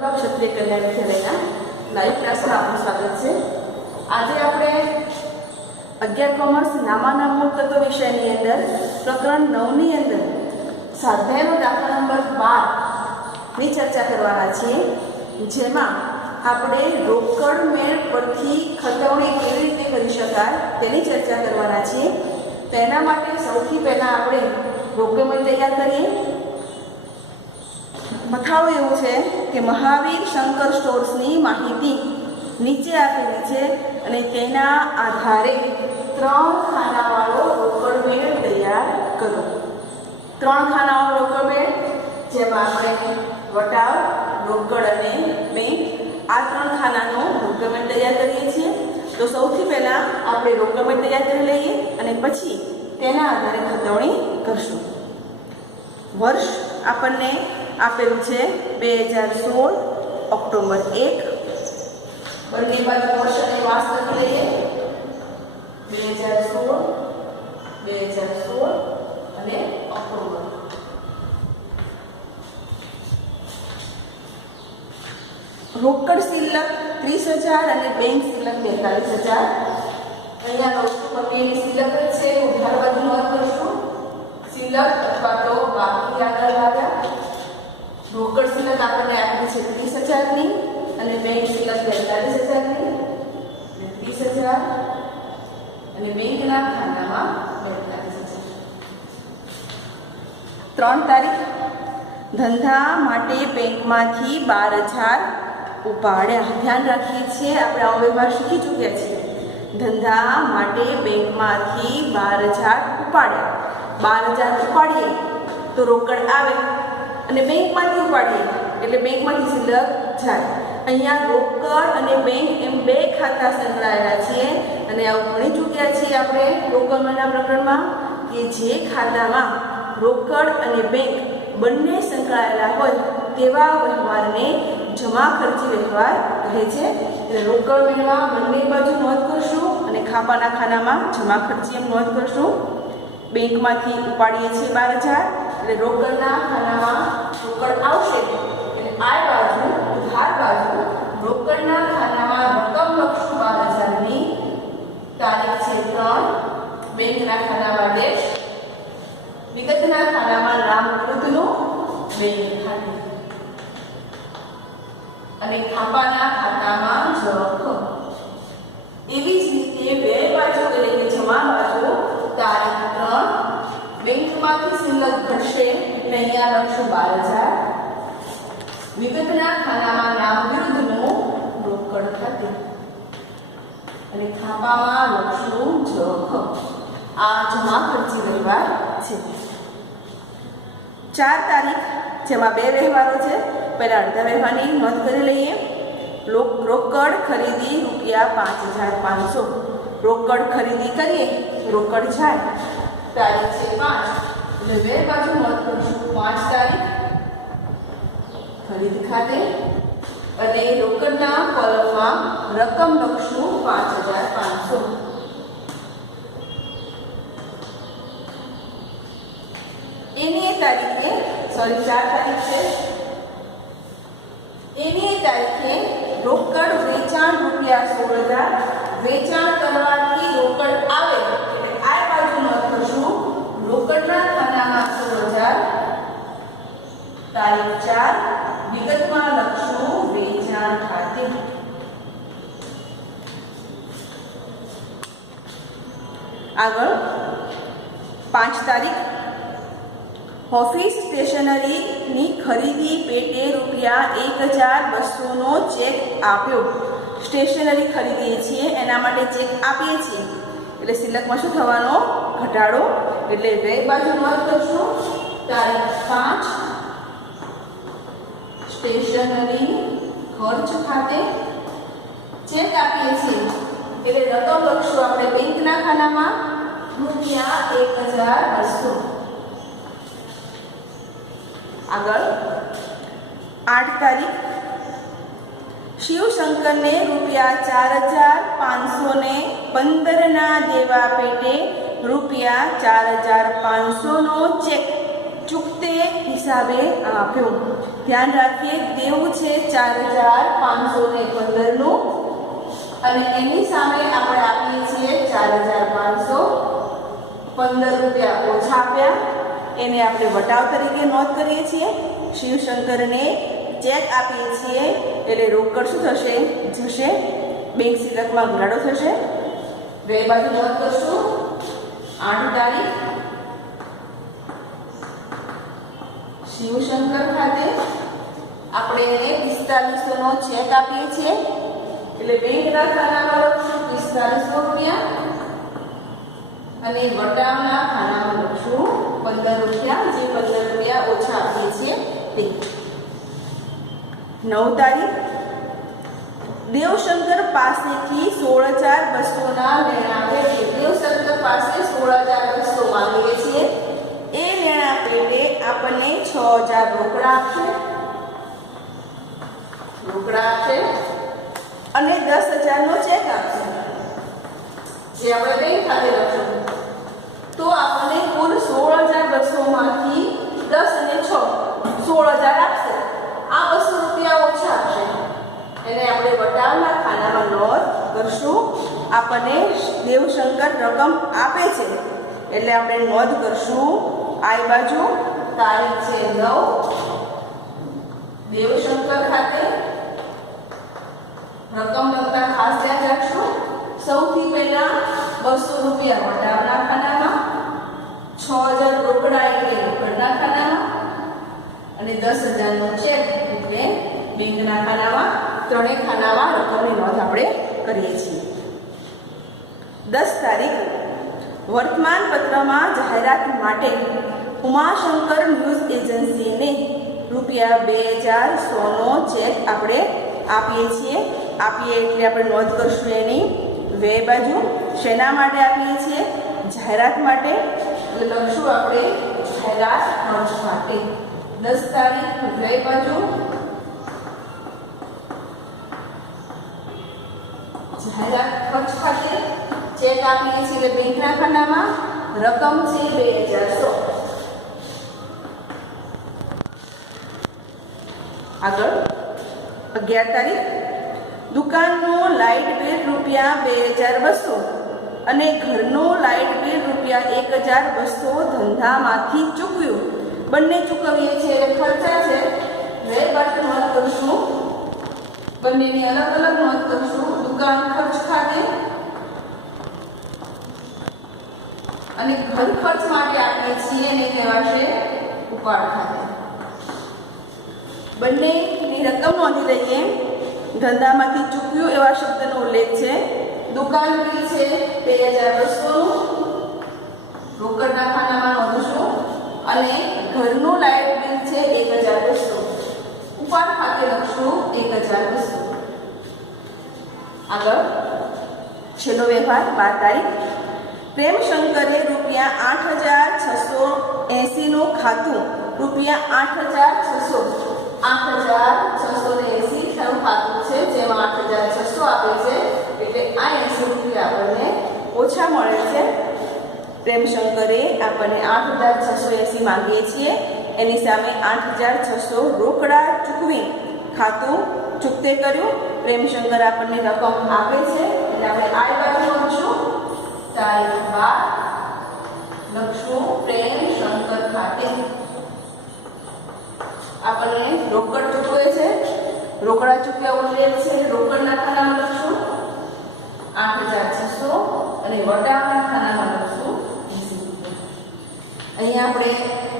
ક્ષત્રિય કલ્યાણ વિદ્યાલયના લાઈવ ક્લાસમાં આપનું સ્વાગત છે। આજે આપણે 11 કોમર્સ નામાના મૂળ તત્વ વિષયની અંદર પ્રકરણ 9 ની અંદર સ્વાધ્યાયનો દાખલા નંબર 12 ની ચર્ચા કરવાના છીએ, જેમાં આપણે રોકડ મેળ પરથી ખતવણી કેવી રીતે કરી શકાય તેની ચર્ચા કરવાના છીએ। તેના માટે સૌથી પહેલાં આપણે રોકડ મેળ તૈયાર કરીએ। મથાળું એવું છે કે મહાવીર શંકર સ્ટોર્સની માહિતી નીચે આપેલી છે અને તેના આધારે 3 ખાનાવાળો રોકડ મેળ તૈયાર કરો। 3 ખાનાવાળો રોકડ મેળ, જેમાં આપણે વટાવ, રોકડ અને બેંક, આ 3 ખાનાનો રોકડ મેળ તૈયાર કરીએ છીએ। તો સૌથી પહેલાં આપણે રોકડ મેળ તૈયાર કરી લઈએ અને પછી તેના આધારે ખતવણી કરશું। વર્ષ આપણને આપેલું છે 2016 ઓક્ટોબર 1। બંને બાજુ વર્ષ અને માસ લખી લઈએ। 2016 અને ઓક્ટોબર। રોકડ શિલ્લક 30,000 અને બેંક શિલ્લક 42,000। અહીંયા બંનેની શિલ્લક જ છે, ઉધાર બાજુ નોંધ કરીશું। શિલ્લક અથવા તો બાકી આગળ લાવ્યા। રોકડ શિલ્લક આપણને આપી છે 30,000 ની અને બેંક શિલ્લક 42,000 ની। 30,000 અને બેંકના ખાતામાં 42,000। 3 તારીખ, ધંધા માટે બેંકમાંથી 12,000 ઉપાડ્યા। ધ્યાન રાખીએ છીએ, આપણે આ વ્યવહાર શીખી ચૂક્યા છીએ। ધંધા માટે બેંકમાંથી 12,000 ઉપાડ્યા। 12,000 ઉપાડીએ તો રોકડ આવે અને બેંકમાંથી ઉપાડીએ એટલે બેંકમાંથી શિલ્લક જાય। અહીંયા રોકડ અને બેંક એમ 2 ખાતા સંકળાયેલા છે અને આવું ભણી ચૂક્યા છીએ આપણે રોકડના પ્રકરણમાં કે જે ખાતામાં રોકડ અને બેંક બંને સંકળાયેલા હોય તેવા વ્યવહારને જમા ખર્ચી વ્યવહાર કહે છે। એટલે રોકડ મેળમાં બંને બાજુ નોંધ કરશું અને ખાપાના ખાનામાં જમા ખર્ચી એમ નોંધ કરશું। બેંકમાંથી ઉપાડીએ છીએ 12,000 એટલે રોકડના ખાનામાં રોકડ આવશે એટલે આ બાજુ ઉધાર બાજુ રોકડના ખાનામાં રકમ લખશું 12,000 ની। તારીખ છે 3, બેંકના ખાનામાં ડેશ, વિગતના ખાનામાં નામ વિરુદ્ધનું બેંક ખાતું અને ખાપાના ખાતામાં જખ। એવી જ રીતે વ્યય બાજુ એટલે કે જમા બાજુ તારીખ 3, બેંકમાંથી શિલ્લક ઘટશે એટલે અહીંયા લખશું 12,000, વિગતના ખાનામાં નામ વિરુદ્ધનું રોકડ ખાતું અને ખાપામાં લખશું જખ। આ જમા ખર્ચી વ્યવહાર છે। 4 તારીખ, જેમાં 2 વ્યવહારો છે। પહેલા અડધા વ્યવહારની નોંધ કરી લઈએ। રોકડ ખરીદી ₹5,500। રોકડ ખરીદી કરીએ રોકડ જાય, તારીખ છે 5 એટલે 2 બાજુ નોંધ કરીશું। 5 તારીખ ખરીદ ખાતે અને રોકડના કોલમમાં રકમ લખશું 5,500। એની તારીખે 4 તારીખ છે, એની તારીખે રોકડ વેચાણ ₹16,000, વેચાણ કરવાથી રોકડ આવે એટલે આ બાજુ નોંધ કરશું। રોકડના ખાનામાં 16,000, તારીખ 4, વિગતમાં લખશું વેચાણ ખાતે। આગળ 5 તારીખ, ઓફિસ સ્ટેશનરીની ખરીદી પેટે ₹1,200 નો ચેક આપ્યો। સ્ટેશનરી ખરીદીએ છીએ એના માટે ચેક આપીએ છીએ એટલે શિલ્લકમાં શું થવાનો? ઘટાડો। એટલે વ્યય બાજુ નોંધ કરશું। તારીખ 5, સ્ટેશનરી ખર્ચ ખાતે ચેક આપીએ છીએ એટલે રકમ લખશું આપણે બેંકના ખાનામાં ₹1,200। આગળ 8 તારીખ, શિવશંકરને ₹4,500 ને 15 ના દેવા પેટે ₹4,500 નો ચેક ચૂકતે હિસાબે આપ્યો. ધ્યાન રાખીએ, દેવું છે 4,515 નું અને એની સામે આપણે આપીએ છીએ 4,515 રૂપિયા ઓછા આપ્યા. એને આપણે વટાવ તરીકે નોંધ કરીએ છીએ. શિવશંકરને ચેક આપીએ છીએ એટલે રોકડ શું થશે? જશે. બેંક સિલકમાં ઘટાડો થશે. બે બાજુ નોંધ કરશું. 8 તારીખ શિવશંકર ખાતે આપણે એને 4500 નો ચેક આપીએ છીએ એટલે બેંકના ખાનામાં લખશું 4500 રૂપિયા અને વટાવના ખાનામાં લખશું 15 રૂપિયા, જે 15 રૂપિયા ઓછા આપીએ છીએ તે. 9 તારીખ દેવશંકર પાસેથી 16,200 ના લેણા પેટે. દેવશંકર પાસે 16,200 માંગીએ છીએ. એ લેણા પેટે આપણને 6,000 રોકડા આપશે અને 10,000 નો ચેક આપશે, જે આપણે બેંક ખાતે લખશું. તો આપણને કુલ 16,200 માંથી 10 અને 6 16,000 આપશે. આ 200 રૂપિયા ઓછા આપશે એને આપણે વટાવના ખાનામાં નોંધ કરશું. આપણને દેવશંકર રકમ આપે છે એટલે આપણે નોંધ કરશું. આ બાજુ તારીખ છે 9 દેવશંકર ખાતે રકમ લખતા ખાસ ધ્યાન રાખશું. સૌથી પહેલા 200 રૂપિયા વટાવના ખાનામાં, 6,000 રોકડા એટલે રોકડના ખાનામાં અને 10,000 નો ચેક એટલે બેંકના ખાનામાં. ત્રણેય ખાનામાં રકમની નોંધ આપણે કરીએ છીએ. 10 તારીખ વર્તમાન પત્રમાં જાહેરાત માટે ઉમાશંકર ન્યૂઝ એજન્સીને ₹2,100 નો ચેક આપણે આપીએ છીએ. આપીએ એટલે આપણે નોંધ કરશું એની બે બાજુ. શેના માટે આપીએ છીએ? જાહેરાત માટે એટલે લખશું આપણે જાહેરાત ખર્ચ માટે. 10 તારીખ બે બાજુ જાહેરાત ખર્ચ ખાતે ચેક આપીએ છીએ એટલે બેંકના ખાનામાં. રકમ છે 2,100. આગળ 11 તારીખ દુકાનનું લાઇટ બિલ ₹2,200 અને ઘરનું લાઇટ બિલ ₹1,200 ધંધામાંથી ચૂકવ્યું. બંને ચૂકવીએ છીએ એટલે ખર્ચા છે. બે બાજુ નોંધ કરશું. બંનેની અલગ અલગ નોંધ કરશું. દુકાન ખર્ચ ખાતે અને ઘર ખર્ચ માટે આપીએ છીએ અને કહેવાશે ઉપાડ ખાતે. બંનેની રકમ નોંધી લઈએ. ધંધામાંથી ચૂકવ્યું એવા શબ્દનો ઉલ્લેખ છે. દુકાન બિલ છે 2,200 નું, રોકડના ખાનામાં નોંધશું અને ઘરનું લાઇટ બિલ છે 1,200. ઉપાડ ખાતે લખશું 1,200. આગળ છેલ્લો વ્યવહાર 12 તારીખ પ્રેમશંકરે ₹8,680 નું ખાતું ₹8,680 ખાતું છે જેમાં 8,600 આપે છે એટલે આ 80 રૂપિયા આપણને ઓછા મળે છે. પ્રેમશંકરે આપણને 8,680 માંગીએ છીએ. એની સામે 8,600 રોકડા ચૂકવી ખાતું ચૂકતે કર્યું. પ્રેમશંકર આપણને રકમ આપે છે એટલે આપણે આ બાજુ લખશું. તારીખ 12 લખશું પ્રેમશંકર ખાતે આપણને રોકડ ચૂકવે છે. રોકડા ચૂકવ્યા ઉલ્લેખ છે. રોકડના ખાનામાં લખશું 8,600 અને વટાવના ખાનામાં લખશું 80 રૂપિયા. અહીંયા આપણે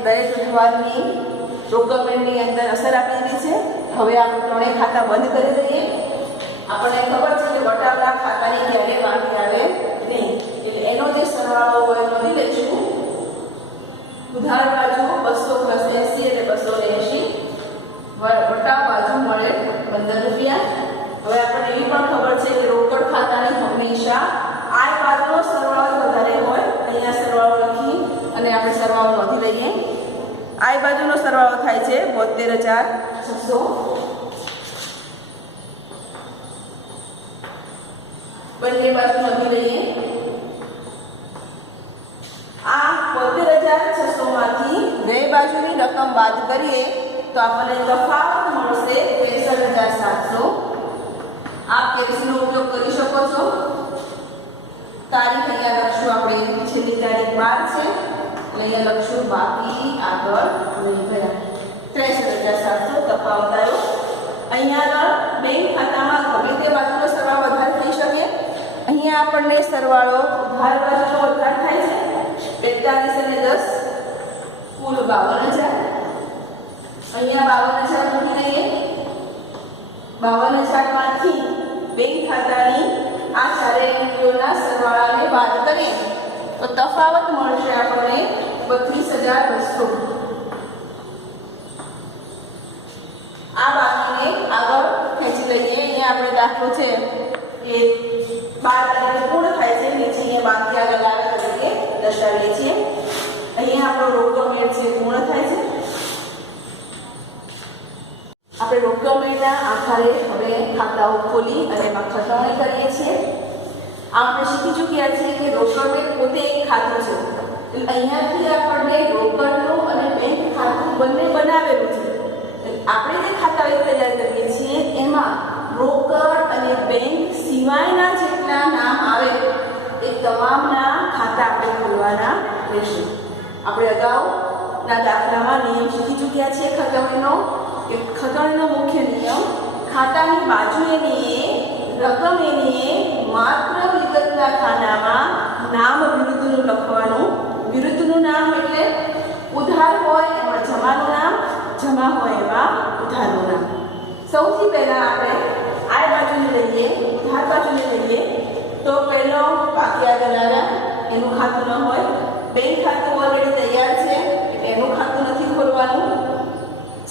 દરેક વ્યવહારની રોકડની અંદર અસર આપી દીધી છે. હવે આપણે ત્રણેય ખાતા બંધ કરી દઈએ. આપણને ખબર છે કે વટાવના ખાતાની ક્યારે બાકી આવે નહીં એટલે એનો જે સરવાળો હોય નોંધી લઈશું. ઉધાર બાજુ 200 + 80 એટલે 280. વટાવ બાજુ મળે 15 રૂપિયા. હવે આપણને એ પણ ખબર છે કે રોકડ ખાતાની હંમેશા આ બાજુનો સરવાળો વધારે હોય. અહીંયા સરવાળો લખી અને આપણે સરવાળો નોંધી લઈએ. આ બાજુનો સરવાળો થાય છે 72,600. બંને બાજુ નોંધી લઈએ. આ 72,600 માંથી બે બાજુની રકમ બાદ કરીએ તો આપણને તફાવત મળશે 63,700. આપ કેલ્સીનો ઉપયોગ કરી શકો છો. તારીખ અહીંયા લખશું આપણે, છેલ્લી તારીખ 12 છે એટલે અહીંયા લખશું બાકી આગળ નહીં ગયા. 63,700 તફાવત આવ્યો. અહીંયા બેંક ખાતામાં ગમે તે બાજુનો સરવાળો વધારે થઈ શકે. અહીંયા આપણને સરવાળો ઉધાર બાજુનો વધાર થાય છે 42 અને 10 કુલ 52,000. અહીંયા 52,000 મૂકી દઈએ. 52,000 માંથી બેંક ખાતાની આ ચારે એન્ટ્રીઓના સરવાળાને બાદ કરીએ તો તફાવત મળશે આપણને 32,200. આ બાકીને આગળ ખેંચી લઈએ. અહીંયા આપણે દાખલો છે કે 12 તારીખે પૂર્ણ થાય છે, નીચે અહીંયા બાકી આગળ આવે તરીકે દર્શાવીએ છીએ. અહીંયા આપણો રોકડ મેળ છે પૂર્ણ થાય છે. આપણે રોકડ મેળના આધારે હવે ખાતાઓ ખોલી અને એમાં ખતવણી કરીએ છીએ. આપણે શીખી ચૂક્યા છીએ કે રોકડ મેળ પોતે એક ખાતું છે. અહીંયાથી આપણને રોકડનું અને બેંક ખાતું બંને બનાવેલું છે. આપણે જે ખાતા તૈયાર કરીએ છીએ એમાં રોકડ અને બેંક સિવાયના જેટલા નામ આવે એ તમામના ખાતા આપણે ખોલવાના રહેશે. આપણે અગાઉના દાખલામાં નિયમ શીખી ચૂક્યા છીએ ખતવણીનો. કે ખતવણીનો મુખ્ય નિયમ ખાતાની બાજુએ નહીં રકમ એની માત્ર વિગતના ખાનામાં નામ વિરુદ્ધનું લખવાનું. વિરુદ્ધનું નામ એટલે ઉધાર હોય એમાં જમાનું નામ, જમા હોય એમાં ઉધારનું નામ. સૌથી પહેલા આપણે આ બાજુને લઈએ, ઉધાર બાજુને લઈએ તો પહેલો બાકી આગળ આવ્યા એનું ખાતું ન હોય. બેંક ખાતું ઓલરેડી તૈયાર છે એનું ખાતું નથી ખોલવાનું.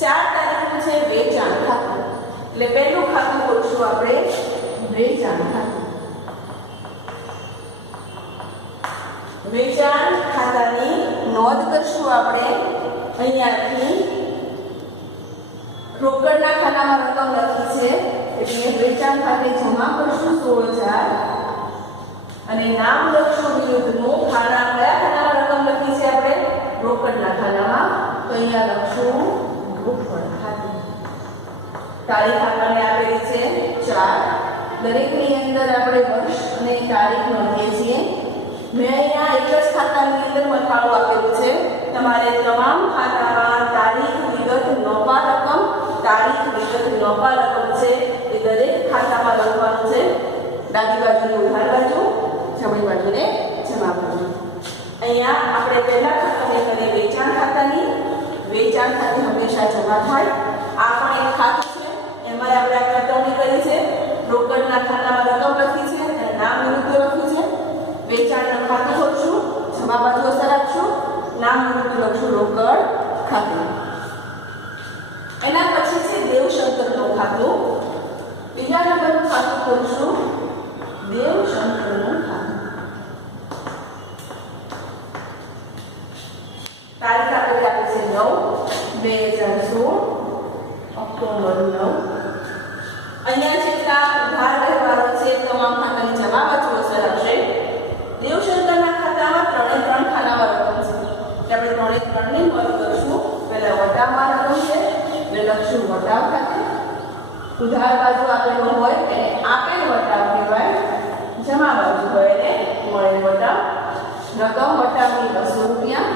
4 તારીખનું છે વેચાણ ખાતું એટલે પહેલું ખાતું ખોલશું આપણે વેચાણ ખાતું. વેચાણ ખાતાની નોંધ કરશું આપણે. અહીંયાથી રોકડના ખાનામાં રકમ લખી છે એટલે વેચાણ ખાતે જમા કરશું 16,000 અને નામ લખશું વિરુદ્ધનું. કયા ખાનામાં રકમ લખી છે આપણે? રોકડના ખાનામાં. તો અહીંયા લખશું રોકડ ખાતું. તારીખ આપણને આપેલી છે 4. દરેકની અંદર આપણે વર્ષ અને તારીખ નોંધીએ છીએ. મેં અહીંયા એક જ ખાતાની અંદર મથાળું આપેલું છે. તમારે તમામ ખાતામાં તારીખ વિગત નોપા રકમ, તારીખ વિગત નોપા રકમ છે એ દરેક ખાતામાં લખવાનું છે. ડાબી બાજુને ઉધાર બાજુ, જમણી બાજુને જમા બાજુ. અહીંયા આપણે પહેલા ખાતાને કરીએ વેચાણ ખાતાની. વેચાણ ખાતે હંમેશા જમા થાય. આ પણ એક ખાતું છે એમાં આપણે આ ખતવણી કરી છે. રોકડના ખાતામાં રકમ લખી છે અને નામ વિરુદ્ધ લખ્યું છે. વેચાણનું ખાતું ખોલશું, જમા બાજુ અસર રાખશું, નામ વિરુદ્ધ લખશું રોકડ ખાતું. એના પછી છે દેવશંકરનું ખાતું. બીજા નંબરનું ખાતું ખોલશું દેવશંકરનું ખાતું. તારીખ આપેલી આપે છે 9/2016 ઓક્ટોબર 9. અહીંયા જેટલા ઉધાર વ્યવહારો છે તમામ ખાતાની જમા બાજુ અસર હશે. દેવશંકરના ખાતામાં 3 ખાનામાં રકમ છે એટલે આપણે 3 ની નોંધ કરશું. પહેલા વટાવમાં રકમ છે એટલે લખશું વટાવ ખાતે. ઉધાર બાજુ આપેલો હોય એને આપેલ વટાવ કહેવાય. જમા બાજુ હોય એને મળેલ વટાવ. રકમ વટાવની 200 રૂપિયા.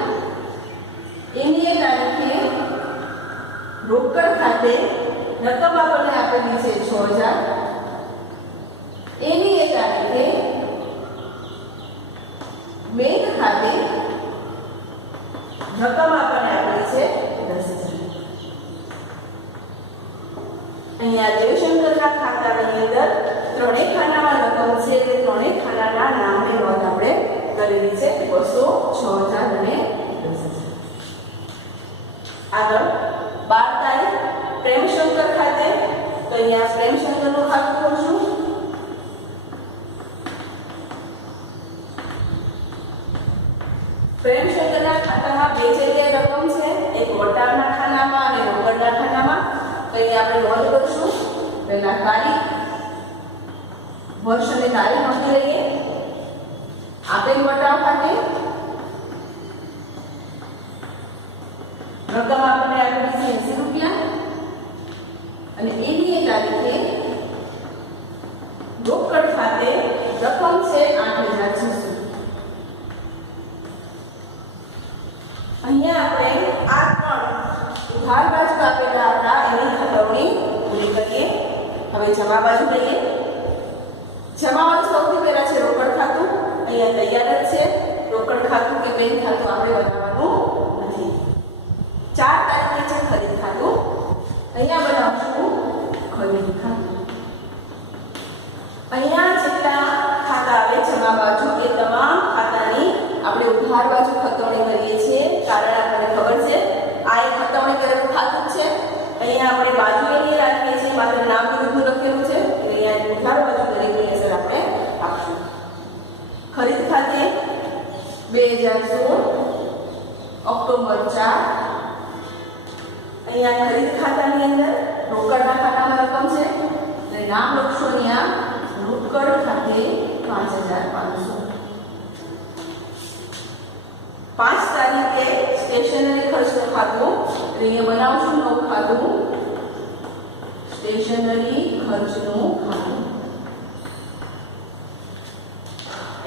એની એ તારીખે રોકડ ખાતે રકમ આપણને આપેલી છે 6,000. એની એ તારીખે બેંક ખાતે રકમ આપણને આપેલી છે 10,000. અહીંયા દેવશંકરના ખાતાની અંદર 3 ખાનામાં રકમ છે એટલે 3 ખાનાના નામની નોંધ આપણે કરેલી છે 200, 6,000 અને 10,000. આગળ 12 તારીખ પ્રેમશંકર ખાતે. તો અહીંયા પ્રેમશંકરનું ખાતું ખોલશું. પ્રેમશંકરના ખાતામાં 2 જગ્યાએ રકમ છે, એક વટાવના ખાનામાં અને રોકડના ખાનામાં. તો અહીંયા આપણે નોંધ કરશું. પહેલા તારીખ, વર્ષ અને તારીખ નોંધી લઈએ. આપેલ વટાવ ખાતે રકમ આપણને આપેલી છે 80 રૂપિયા અને એની તારીખે રોકડ ખાતે રકમ છે 8600. અહીંયા આપણે આ ત્રણ ઉધાર બાજુ આપેલા હતા એની ખતવણી પૂરી કરીએ. હવે જમા બાજુ લઈએ. જમા બાજુ સૌથી પહેલા છે રોકડ ખાતું. અહીંયા તૈયાર જ છે. રોકડ ખાતું કે બેંક ખાતું આપણે બનાવવાનું નથી. 4 તારીખે છે ખરીદ ખાતું. અહીંયા બનાવશું ખરીદ ખાતું. અહીંયા જેટલા ખાતા આવે જમા બાજુ એ તમામ ખાતાની આપણે ઉધાર બાજુ ખતવણી કરીએ છીએ. કારણ આપણને ખબર છે આ એક ખતવણી કરેલું ખાતું છે. અહીંયા આપણે બાજુ એની રાખીએ છીએ, માત્ર નામ વિરુદ્ધનું લખેલું છે. અહીંયા ઉધાર બાજુ દરેકની અસર આપણે આપશું. ખરીદ ખાતે 2016 ઓક્ટોબર 4. અહીંયા ખરીદ ખાતાની અંદર રોકડના ખાતામાં રકમ છે અને નામ લખશો અહીંયા રોકડ ખાતે 5500. 5 તારીખે સ્ટેશનરી ખર્ચનું ખાતું. અહીંયા બનાવશું નવું ખાતું સ્ટેશનરી ખર્ચનું ખાતું.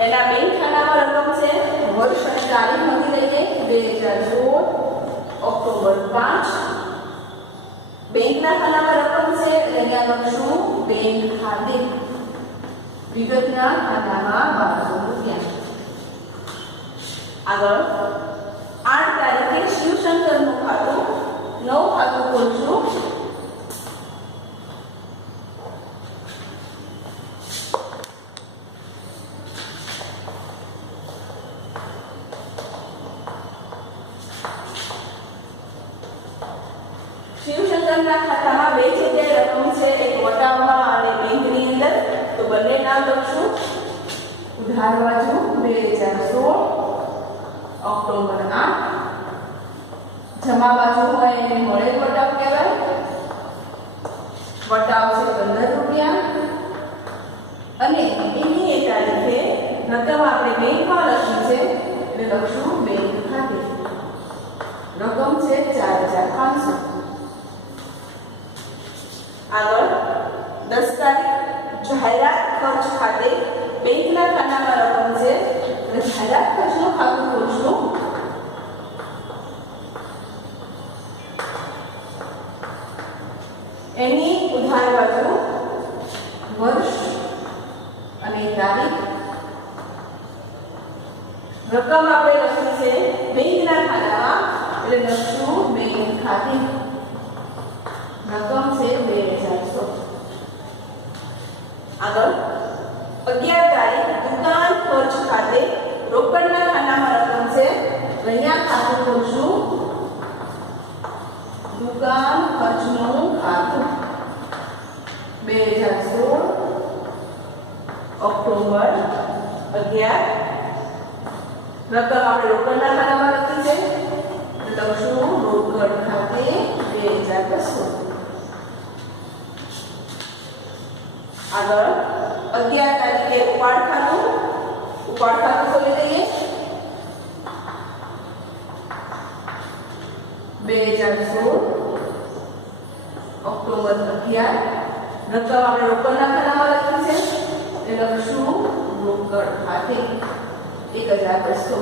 એના બેંક ખાતામાં રકમ છે વર્ષ અને તારીખ નોંધી લઈએ 2016 ઓક્ટોબર 5. બેંકના ખાતામાં રકમ છે અહીંયા લખશું બેંક ખાતે. વિગતના ખાતામાં 1200 રૂપિયા. આગળ 8 તારીખે શિવશંકરનું ખાતું. નવું ખાતું ખોલશું. શિવશંકરના ખાતામાં બે જગ્યાએ રકમ છે, એક વટાવમાં અને બેંકની અંદર. તો બંને નામ લખશું. ઉધાર બાજુ 2016 ઓક્ટોબર 8. જમા બાજુ હોય એને મળેલ વટાવ કહેવાય. વટાવ છે 15 રૂપિયા અને એની એ તારીખે રકમ આપણે બેંકમાં લખી છે એટલે લખશું બેંક ખાતે. રકમ છે 4500. આગળ 10 તારીખ જાહેરાત ખર્ચ ખાતે. બેંકના ખાતામાં રકમ છે એટલે જાહેરાત ખર્ચનું ખાતું ખોલશું. એની ઉધાર બાજુ વર્ષ અને તારીખ. રકમ આપણે લખી છે બેંકના ખાતામાં એટલે લખશું બેંક ખાતે. રકમ છે 2400. આગળ 11 તારીખ દુકાન ખર્ચ ખાતે. રોકડના ખાતામાં રકમ છે અહીંયા ખાતું ખોલશું દુકાન ખર્ચનું ખાતું 2016 ઓક્ટોબર 11. રકમ આપણે રોકડના ખાતામાં લખી છે લખશું રોકડ ખાતે 2200. આગળ 11 તારીખે ઉપાડ ખાતું. ઉપાડ ખાતું ખોલી દઈએ. 2016 ઓક્ટોબર 11. રકમ આપણે રોકડના ખાતામાં લખી છે એટલે લખશું રોકડ ખાતે 1200.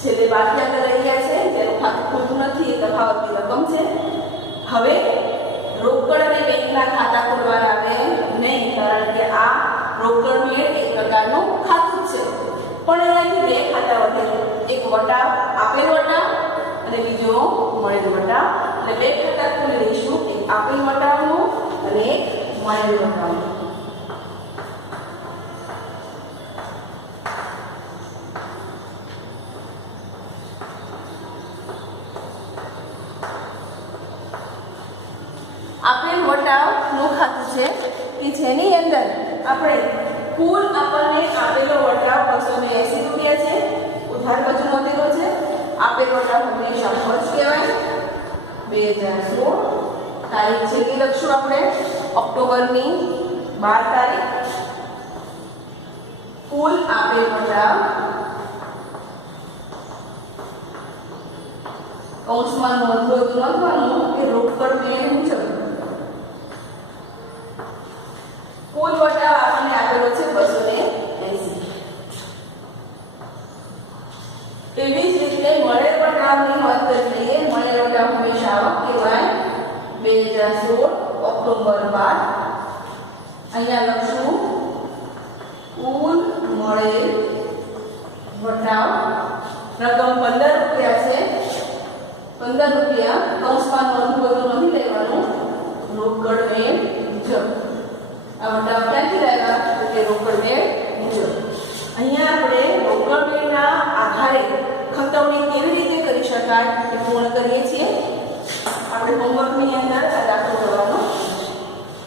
છેલ્લે બાકી આગળ લઈ ગયા છે જેનું ખાતું ખોલતું નથી એ તફાવતની રકમ છે. હવે રોકડ અને બેંકના ખાતા ખોલવાના આવે નહીં, કારણ કે આ રોકડ મેળ એક પ્રકારનું ખાતું છે. પણ એનાથી બે ખાતા વધે. એક વટાવ આપેલ વટાવ અને બીજો મળેલ વટાવ. એટલે બે ખાતા ખોલી લઈશું, એક આપેલ વટાવનું અને એક મળેલ વટાવનું. આપેલ વટાવનું ખાતું છે કે જેની અંદર આપણે કુલ આપણને આપેલો વટાવ 280 રૂપિયા છે. ઉધાર બાજુ નોંધેલો છે. આપેલ વટાવ હંમેશા ખર્ચ કહેવાય. 2016. તારીખ છેલ્લી લખશું આપણે ઓક્ટોબરની 12 તારીખ. કુલ આપેલ વટાવ કૌંસમાં નોંધવાનું કે રોકડ મેળ મુજબ કુલ વટાવ આપણને આપેલો છે 280. એવી જ રીતે મળેલ વટાવની વાત કરી લઈએ. મળેલ વટાવ હંમેશા આવક કહેવાય. 2016 ઓક્ટોબર 12. અહીંયા લખશું કુલ મળેલ વટાવ રકમ 15 રૂપિયા છે. 15 રૂપિયા કૌંસમાં નોંધવું નથી લેવાનું, રોકડ મેળ મુજબ. આ વટાવ ક્યાંથી લાવ્યા તો કે રોકડ મેળ મુજબ. અહીંયા આપણે રોકડ મેળના આધારે ખતવણી કેવી રીતે કરી શકાય એ પૂર્ણ કરીએ છીએ. આપણે હોમવર્કની અંદર